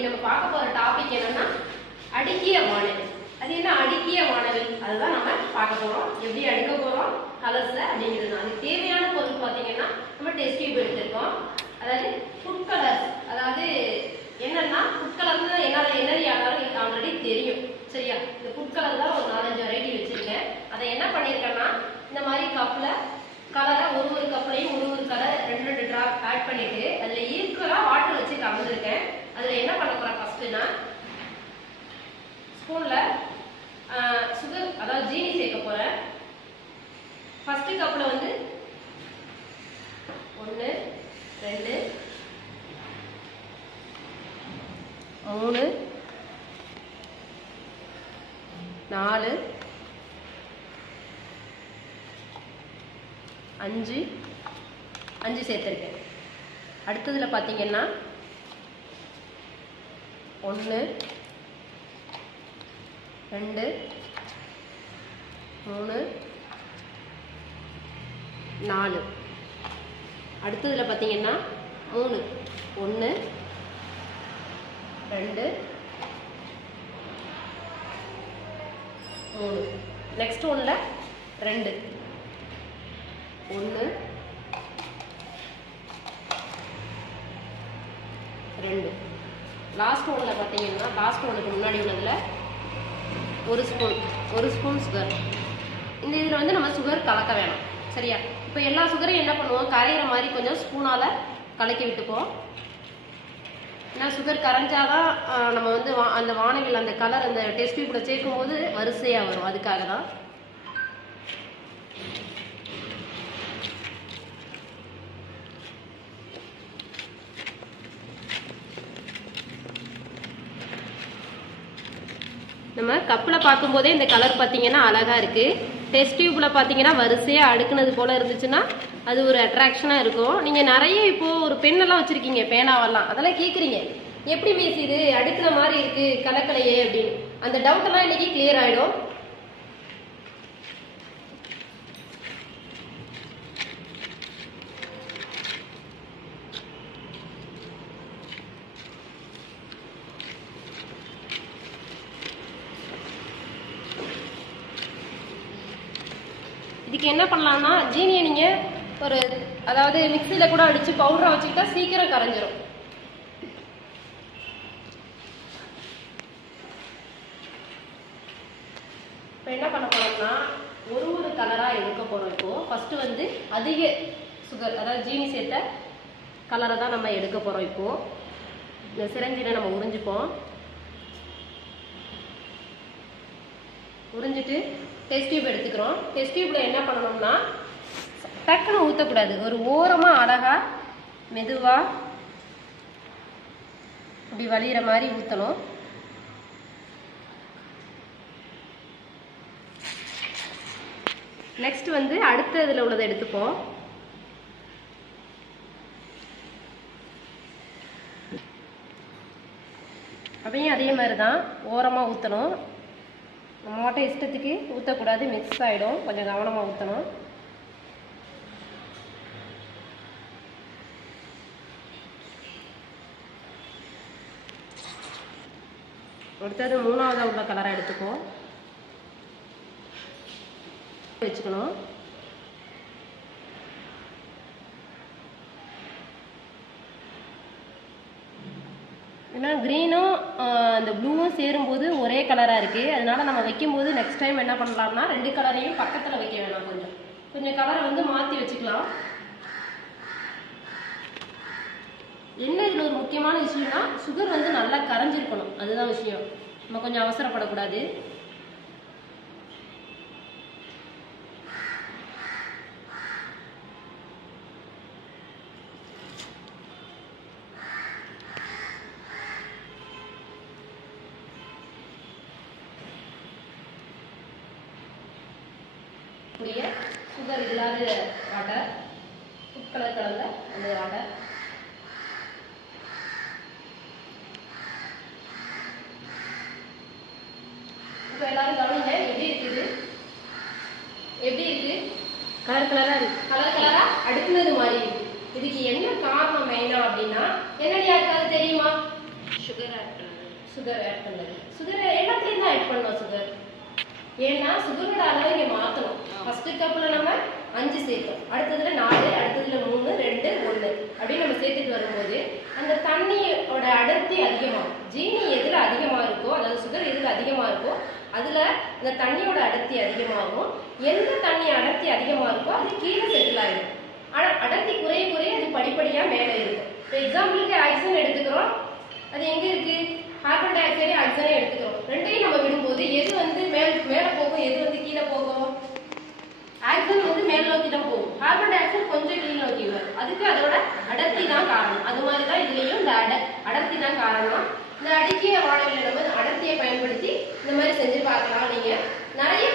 இன்னைக்கு நம்ம பார்க்க போற டாபிக் என்னன்னா அடுக்கிய வானவில் அது என்ன அடுக்கிய வானவில் அதுதான் நம்ம பார்க்க போறோம். எப்படி அடுக்க போறோம்? கலர்ஸ்ல அப்படிங்கிறது தான். அதுக்கு தேவையான பொருள் பார்த்தீங்கன்னா நம்ம டெஸ்ட் டியூப் எடுத்திருக்கோம். அதாவது ஃபுட் கலர்ஸ் அதாவது என்னன்னா ஃபுட் கலர்ஸ் என்னால என்னது யாராலும் ஆல்ரெடி தெரியும். சரியா? இந்த ஃபுட் கலர் தான் ஒரு நாலஞ்சு வெரைட்டி வச்சிருக்கேன். அதை என்ன பண்ணியிருக்கேன்னா இந்த மாதிரி கப்ல கலரை ஒரு ஒரு கப்லையும் ஒரு ஒரு கலர் ரெண்டு ரெண்டு ட்ராப் ஆட் பண்ணிட்டு அதுல ஈக்குவலா வாட்டர் வச்சு கலந்துருக்கேன் அதுல என்ன பண்ண போறேன் ஃபர்ஸ்ட்னா ஸ்பூன்ல சுகர் அதாவது ஜீனி சேர்க்க போறேன். ஃபர்ஸ்ட் கப்ல வந்து ஒன்று ரெண்டு மூணு நாலு அஞ்சு அஞ்சு சேர்த்துருக்கேன். அடுத்ததுல பார்த்தீங்கன்னா ஒன்று ரெண்டு மூணு. நாலு. அடுத்ததில் பார்த்தீங்கன்னா மூணு. ஒன்று ரெண்டு. மூணு. நெக்ஸ்ட் ஒன்றில் ரெண்டு. ஒன்று ரெண்டு. லாஸ்ட் ஒன்றில் பார்த்தீங்கன்னா லாஸ்ட் ஒன்றுக்கு முன்னாடி உள்ளதில் ஒரு ஸ்பூன் ஒரு ஸ்பூன் சுகர் இந்த இதில் வந்து நம்ம சுகர் கலக்க வேணாம். சரியா? இப்போ எல்லா சுகரையும் என்ன பண்ணுவோம்? கரையிற மாதிரி கொஞ்சம் ஸ்பூனால் கலக்கி விட்டுப்போம் ஏன்னா சுகர் கரைஞ்சாதான் தான் நம்ம வந்து வா- அந்த வானவில் அந்த கலர் அந்த டெஸ்ட் டியூப்ல சேர்க்கும் போது வரிசையாக வரும். அதுக்காக தான் நம்ம கப்பில் பார்க்கும்போதே இந்த கலர் பார்த்தீங்கன்னா அழகாக இருக்குது டெஸ்ட் டியூப்ல பார்த்தீங்கன்னா வரிசையாக அடுக்குனது போல இருந்துச்சுன்னா அது ஒரு அட்ராக்ஷனாக இருக்கும். நீங்கள் நிறைய இப்போ ஒரு பெண்ணெல்லாம் வச்சிருக்கீங்க பேனாவெல்லாம். அதெல்லாம் கேட்குறீங்க எப்படி மிஸ் இது? அடுக்குன மாதிரி இருக்கு கலக்கலையே அப்படின்னு. அந்த டவுட் எல்லாம் இன்னைக்கு கிளியர் ஆயிடும். இதுக்கு என்ன பண்ணலாம்னா ஜீனியை நீங்கள் ஒரு அதாவது மிக்சியில் கூட அடித்து பவுடரை வச்சுக்கிட்டா சீக்கிரம் கரைஞ்சிரும். இப்போ என்ன பண்ண போகிறோம்னா ஒரு ஒரு கலராக எடுக்க போகிறோம் இப்போது ஃபஸ்ட்டு வந்து அதிக சுகர் அதாவது ஜீனி சேர்த்த கலரை தான் நம்ம எடுக்க போகிறோம் இப்போது இந்த சிரஞ்சினை நம்ம உறிஞ்சிப்போம். உறிஞ்சிட்டு டெஸ்ட் டியூப் எடுத்துக்கிறோம். டெஸ்ட் டியூப்ல என்ன பண்ணணும்னா டக்குன்னு ஊற்றக்கூடாது ஒரு ஓரமாக அழகாக மெதுவாக இப்படி வலிகிற மாதிரி ஊற்றணும் நெக்ஸ்ட் வந்து அடுத்த இதில் உள்ளதை எடுத்துப்போம். அதையும் அதே மாதிரி தான் ஓரமாக ஊற்றணும் நம்ம மட்டும் இஷ்டத்துக்கு ஊற்றக்கூடாது மிக்ஸ் ஆகிடும் கொஞ்சம் கவனமாக ஊற்றணும் அடுத்தது மூணாவதாக உள்ள கலரை எடுத்துக்குவோம் வச்சுக்கணும் ஏன்னா க்ரீனும் அந்த ப்ளூவும் சேரும்போது ஒரே கலராக இருக்குது அதனால் நம்ம வைக்கும்போது நெக்ஸ்ட் டைம் என்ன பண்ணலாம்னா ரெண்டு கலரையும் பக்கத்தில் வைக்க வேணாம் கொஞ்சம். கொஞ்சம் கலரை வந்து மாற்றி வச்சுக்கலாம். என்ன இதில் ஒரு முக்கியமான விஷயம்னா சுகர் வந்து நல்லா கரைஞ்சிருக்கணும். அதுதான் விஷயம். நம்ம கொஞ்சம் அவசரப்படக்கூடாது. சுகர் இல்லாத வாட்டர் ஃபுட் கலர் கலந்த அந்த வாட்டர் இப்போ எல்லாரும் கவனிங்க எப்படி இருக்குது? எப்படி இருக்கு? கலர் கலரா இருக்கு. கலர் கலரா அடுக்குனது மாதிரி இருக்கு. இதுக்கு என்ன காரணம் மெயினா அப்படின்னா என்னடி யாருக்காவது தெரியுமா? சுகர் ஆட் பண்ணுறது சுகர் ஆட் பண்ணது. சுகர் எல்லாத்துலேயும் தான் ஆட் பண்ணோம் சுகர் ஏன்னா சுகரோட அளவை இங்கே மாற்றணும் ஃபர்ஸ்ட் கப்பில் நம்ம அஞ்சு சேர்த்தோம். அடுத்ததுல நாலு அடுத்ததுல மூணு ரெண்டு ஒன்று அப்படின்னு நம்ம சேர்த்துட்டு வரும்போது அந்த தண்ணியோட அடர்த்தி அதிகமாகும். ஜீனி எதில் அதிகமாக இருக்கோ அதாவது சுகர் எதில் அதிகமாக இருக்கோ அதில் அந்த தண்ணியோட அடர்த்தி அதிகமாகும். எந்த தண்ணி அடர்த்தி அதிகமாக இருக்கோ அது கீழே செட்டில் ஆகிடும் ஆனால் அடர்த்தி குறைய குறைய அது படிப்படியாக மேலே இருக்கும். இப்போ எக்ஸாம்பிளுக்கு ஆக்சிஜன் எடுத்துக்கிறோம். அது எங்க இருக்கு? கார்பன் டை ஆக்சைடு ஆக்சிஜனை எடுத்துக்கிறோம் ரெண்டையும் நம்ம விடும்போது எது வந்து மேலே மேல போகும் எது வந்து கீழே போகும்? ஆக்சன் வந்து மேல் நோக்கி தான் போகும். கார்பன் டை ஆக்சைடு கொஞ்சம் கீழ் நோக்கி வரும். அதுக்கு அதோட அடர்த்தி தான் காரணம். அது மாதிரி தான் இதுலேயும் இந்த அட அடர்த்தி தான் காரணம். இந்த அடுக்கிய வானவில நம்ம அடர்த்தியை பயன்படுத்தி இந்த மாதிரி செஞ்சு பார்க்கலாம். நீங்க நிறைய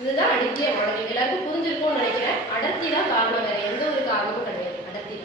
இதுதான் அடர்த்திய மனம் எல்லாருக்கும் புரிஞ்சிருக்கும்னு நினைக்கிறேன். அடர்த்தி தான் காரணம். வேற எந்த ஒரு காரணமும் கிடையாது. அடர்த்தி